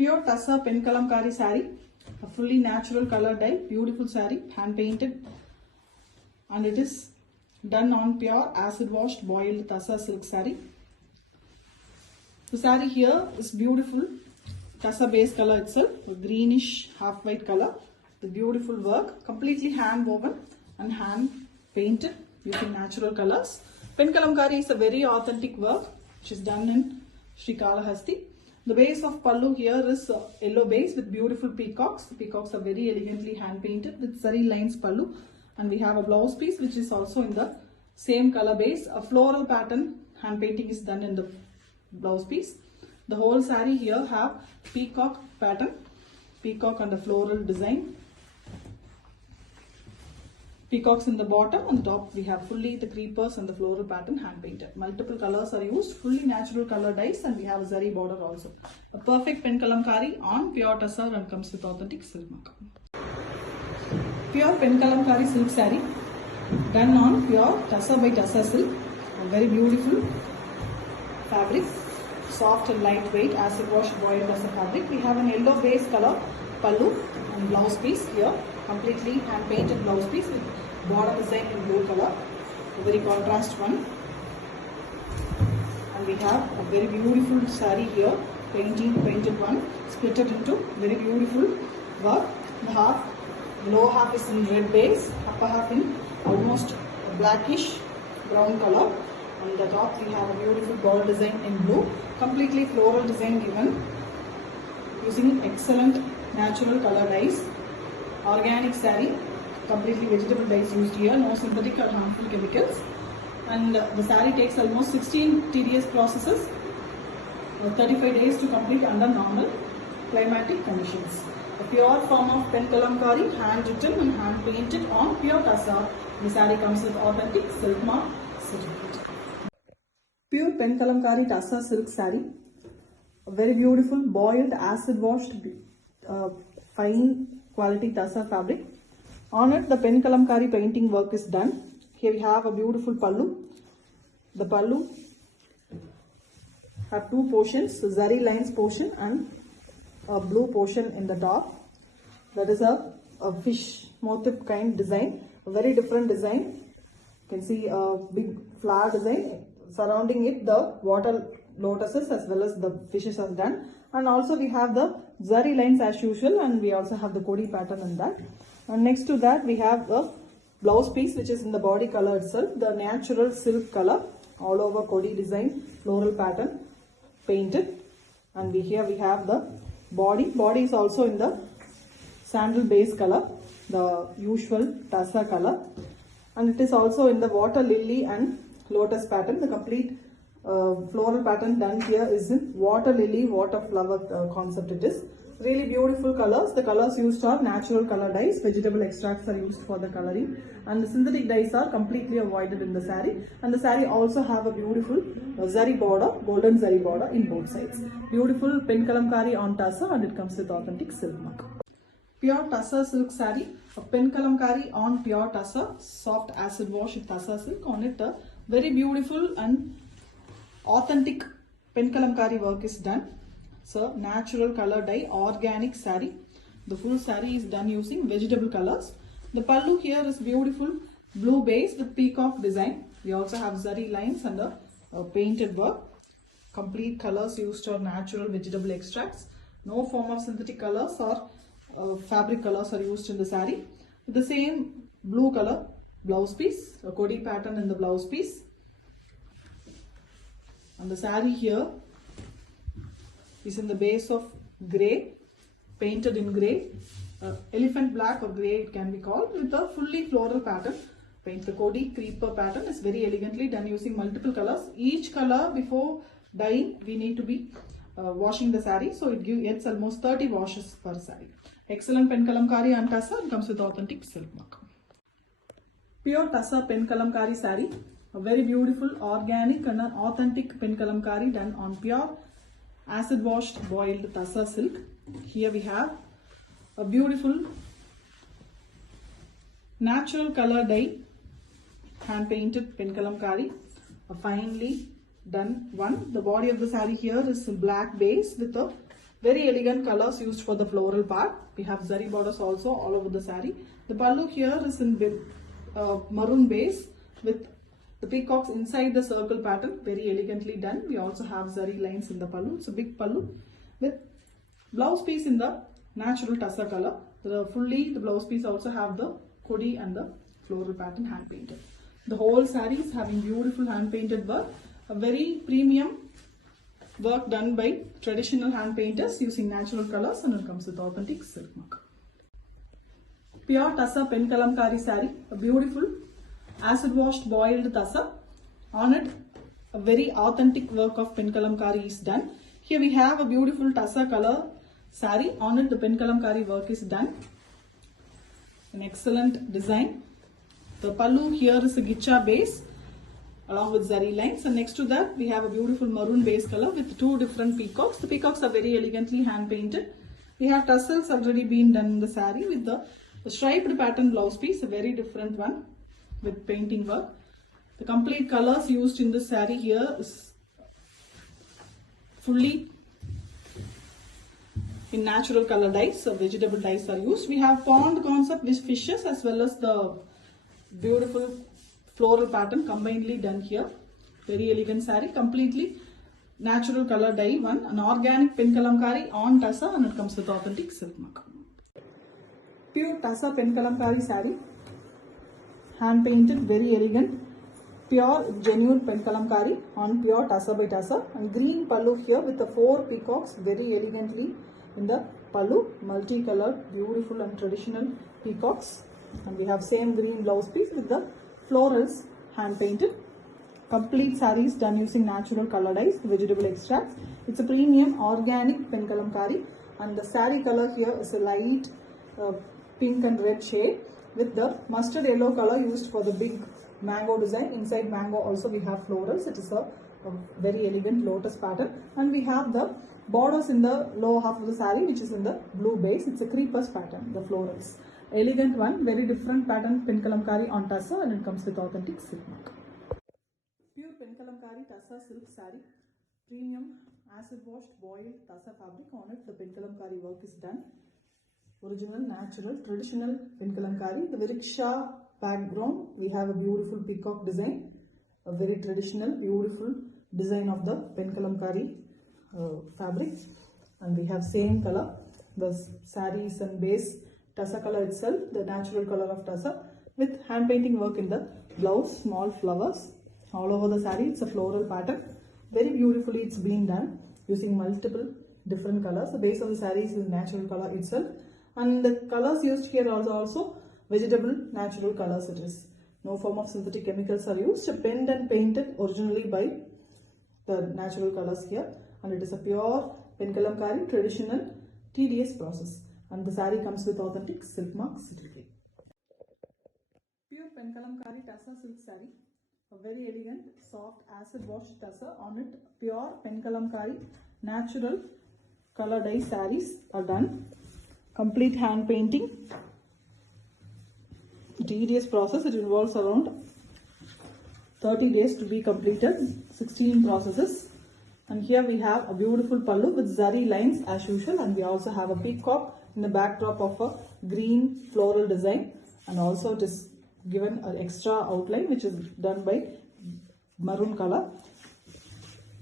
Pure Tassa Pen Kalamkari saree, a fully natural color dye, beautiful saree, hand painted, and it is done on pure acid washed boiled Tassa silk saree. The saree here is beautiful, Tassa base color itself, a greenish half white color, the beautiful work, completely hand woven and hand painted using natural colors. Pen Kalamkari is a very authentic work which is done in Sri Kalahasti. The base of pallu here is yellow base with beautiful peacocks. The peacocks are very elegantly hand painted with zari lines pallu, and we have a blouse piece which is also in the same color base. A floral pattern hand painting is done in the blouse piece. The whole saree here have peacock pattern, peacock and a floral design. Peacocks in the bottom, on the top we have fully the creepers and the floral pattern hand painted. Multiple colors are used, fully natural color dyes, and we have a zari border also. A perfect Pen Kalamkari on pure Tassa and comes with authentic silk mark. Pure Pen Kalamkari silk saree done on pure Tassa by Tassa silk. A very beautiful fabric, soft and lightweight acid wash boiled Tassa fabric. We have an yellow base color pallu and blouse piece here, completely hand painted blouse piece with border design in blue color, a very contrast one. And we have a very beautiful saree here, painted one, split it into very beautiful work. The half, lower half is in red base, upper half in almost a blackish brown color. On the top we have a beautiful ball design in blue, completely floral design given using excellent natural color dyes. Organic saree, completely vegetable dyes used here, no synthetic or harmful chemicals. And the saree takes almost 16 tedious processes, 35 days to complete under normal climatic conditions. A pure form of Pen Kalamkari, hand written and hand painted on pure Tassa. The saree comes with authentic silk mark certificate. Pure Pen Kalamkari Tassa silk saree, a very beautiful boiled acid washed fine quality Tassa fabric. On it the Pen Kalamkari painting work is done. Here we have a beautiful pallu. The pallu have two portions, zari lines portion and a blue portion in the top. That is a fish motif kind design, a very different design. You can see a big flower design. Surrounding it the water lotuses as well as the fishes are done, and also we have the zari lines as usual, and we also have the kodi pattern in that. And next to that we have a blouse piece which is in the body color itself, the natural silk color, all over kodi design, floral pattern painted. And here we have the body is also in the sandal base color, the usual Tassa color, and it is also in the water lily and lotus pattern. The complete floral pattern done here is in water lily, water flower concept it is. Really beautiful colors. The colors used are natural color dyes, vegetable extracts are used for the coloring, and the synthetic dyes are completely avoided in the saree. And the saree also have a beautiful zari border, golden zari border in both sides. Beautiful Pen Kalamkari on Tassa, and it comes with authentic silk mark. Pure Tassa silk saree, a Pen Kalamkari on pure Tassa, soft acid wash with Tassa silk. On it a very beautiful and authentic Pen Kalamkari work is done. So natural color dye, organic saree. The full saree is done using vegetable colors. The pallu here is beautiful blue base with peacock design. We also have zari lines and a painted work. Complete colors used are natural vegetable extracts. No form of synthetic colors or fabric colors are used in the saree. With the same blue color blouse piece, a kodi pattern in the blouse piece. And the saree here is in the base of grey, painted in grey, elephant black or grey it can be called, with a fully floral pattern. Paint the kodi creeper pattern is very elegantly done using multiple colors. Each color before dyeing we need to be washing the saree, so it gets almost 30 washes per saree. Excellent Pen Kalamkari and Tassa, and comes with authentic silk mark. Pure Tassa Pen Kalamkari saree, a very beautiful organic and an authentic Pen Kalamkari done on pure acid washed boiled Tassa silk. Here we have a beautiful natural color dye hand painted Pen Kalamkari, a finely done one. The body of the saree here is black base with a Very elegant colors used for the floral part. We have zari borders also all over the saree. The pallu here is in maroon base with the peacocks inside the circle pattern, very elegantly done. We also have zari lines in the pallu. It's a big pallu with blouse piece in the natural tussa color. The blouse piece also have the kodi and the floral pattern hand painted. The whole saree is having beautiful hand painted work. A very premium work done by traditional hand painters using natural colors, and it comes with authentic silk mark. Pure tussa pen kalamkari saree, a beautiful acid washed boiled tussa. On it, a very authentic work of pen kalamkari is done. Here we have a beautiful tussa color saree. On it, the pen kalamkari work is done. An excellent design. The pallu here is a gicha base along with zari lines, and next to that we have a beautiful maroon base color with two different peacocks. The peacocks are very elegantly hand painted. We have tassels already been done in the saree with the striped pattern blouse piece, a very different one with painting work. The complete colors used in the saree here is fully in natural color dyes, so vegetable dyes are used. We have pond concept with fishes as well as the beautiful floral pattern combinedly done here. Very elegant saree, completely natural color dye one, an organic pen kalamkari on tussa, and it comes with authentic silk mark. Pure tussa pen kalamkari saree, hand painted, very elegant, pure genuine pen kalamkari on pure tussa by tussa, and green pallu here with the 4 peacocks very elegantly in the pallu, multicolored, beautiful and traditional peacocks, and we have same green blouse piece with the florals hand painted. Complete saree is done using natural color dyes, vegetable extracts. It's a premium organic pen kalamkari, and the saree color here is a light pink and red shade with the mustard yellow color used for the big mango design. Inside mango also we have florals. It is a very elegant lotus pattern, and we have the borders in the lower half of the saree which is in the blue base. It's a creepers pattern, the florals. Elegant one, very different pattern pen kalamkari on tussa, and it comes with authentic silk mark. Pure pen kalamkari tussa silk saree, premium acid washed boiled tussa fabric. On it the pen kalamkari work is done. Original, natural, traditional pen kalamkari. The Vriksha background, we have a beautiful peacock design, a very traditional, beautiful design of the pen kalamkari fabric, and we have same color. The saree is in base tussa color itself, the natural color of tussa, with hand painting work in the blouse, small flowers all over the saree. It's a floral pattern, very beautifully it's been done using multiple different colors. The base of the saree is in natural color itself, and the colors used here are also vegetable natural colors. It is no form of synthetic chemicals are used, penned and painted originally by the natural colors here, and it is a pure pen kalamkari traditional tedious process, and the saree comes with authentic silk mark certificate. Pure pen kalamkari tussa silk saree, a very elegant soft acid wash tussa. On it pure pen kalamkari natural color dye sarees are done. Complete hand painting, tedious process. It involves around 30 days to be completed, 16 processes. And here we have a beautiful pallu with zari lines as usual, and we also have a peacock in the backdrop of a green floral design, and also it is given an extra outline which is done by maroon color.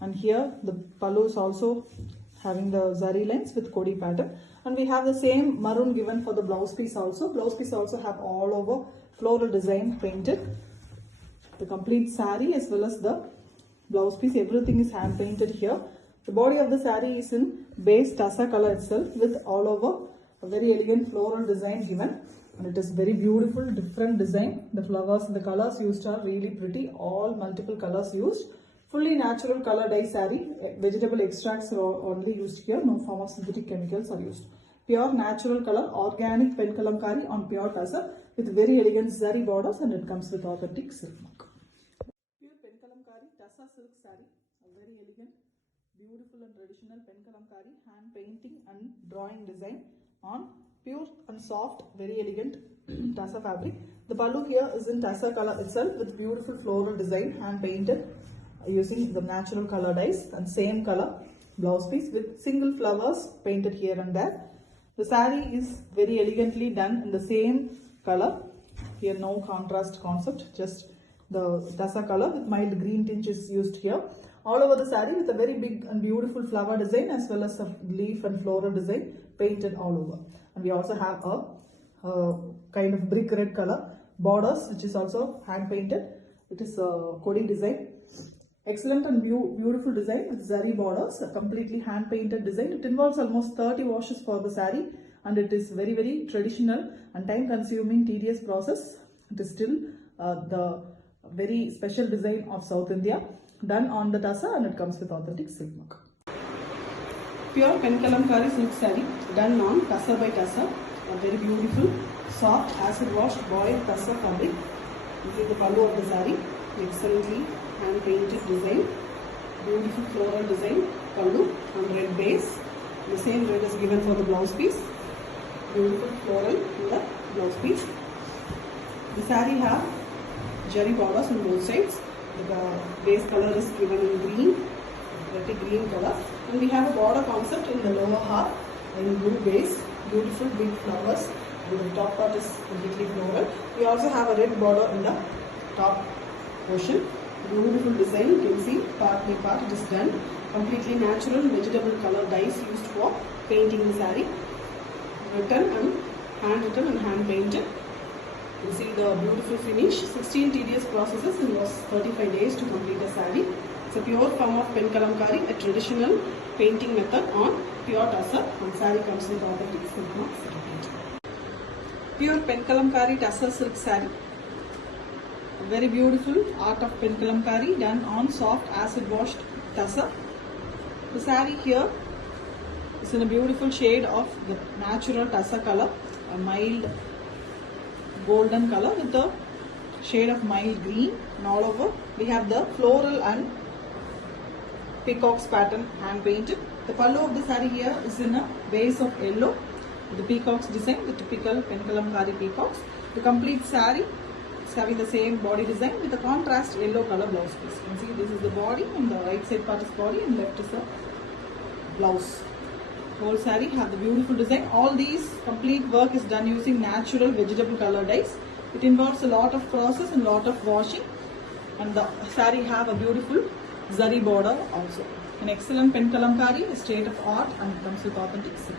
And here the pallu is also having the zari lines with kodi pattern, and we have the same maroon given for the blouse piece also. Blouse piece also have all over floral design painted. The complete saree as well as the blouse piece, everything is hand painted here. The body of the saree is in base tussa color itself with all over a very elegant floral design given, and it is very beautiful, different design. The flowers and the colors used are really pretty, all multiple colors used. Fully natural color dye saree, vegetable extracts are only used here, no form of synthetic chemicals are used. Pure natural color, organic pen kalamkari on pure tussa with very elegant zari borders, and it comes with authentic silk mark. Pure pen kalamkari tussa silk saree, a very elegant, beautiful and traditional pen kalamkari hand painting and drawing design on pure and soft, very elegant tussa fabric. The pallu here is in tussa color itself with beautiful floral design hand painted using the natural color dyes, and same color blouse piece with single flowers painted here and there. The saree is very elegantly done in the same color. Here no contrast concept, just the tassa color with mild green tinge is used here. All over the saree with a very big and beautiful flower design as well as a leaf and floral design painted all over. And we also have a kind of brick red color borders which is also hand painted. It is a Kodi design. Excellent and beautiful design with zari borders, a completely hand painted design. It involves almost 30 washes for the saree and it is very traditional and time consuming tedious process. It is still the very special design of South India done on the tassa and it comes with authentic silk mark. Pure Penkalamkari silk saree done on tassa by tassa, a very beautiful soft acid washed boiled tassa fabric. This is the pallu of the saree, excellently hand painted design, beautiful floral design, pallu on red base. The same red is given for the blouse piece, beautiful floral in the blouse piece. The saree have jari borders on both sides. The base color is given in green, pretty green color, and we have a border concept in the lower half in blue base, beautiful big flowers, and the top part is completely floral. We also have a red border in the top portion. Beautiful design, you can see part by part it is done. Completely natural vegetable color dyes used for painting the saree. Written and hand painted. You see the beautiful finish. 16 tedious processes and was 35 days to complete a saree. It's a pure form of Penkalamkari, a traditional painting method on pure tassa, and saree comes with authentic silk marks. Pure Penkalamkari tassa silk saree. A very beautiful art of Penkalamkari done on soft acid washed tassa. The saree here is in a beautiful shade of the natural tassa color, a mild golden color with the shade of mild green, and all over we have the floral and peacock's pattern hand painted. The pallu of the saree here is in a base of yellow with the peacock's design, the typical Penkalamkari peacocks. The complete saree is having the same body design with a contrast yellow color blouse piece. You can see this is the body and the right side part is body and left is a blouse. Whole saree have the beautiful design. All these complete work is done using natural vegetable color dyes. It involves a lot of process and lot of washing, and the saree have a beautiful zari border also. An excellent Penkalamkari, a state of art, and it comes with authentic silk.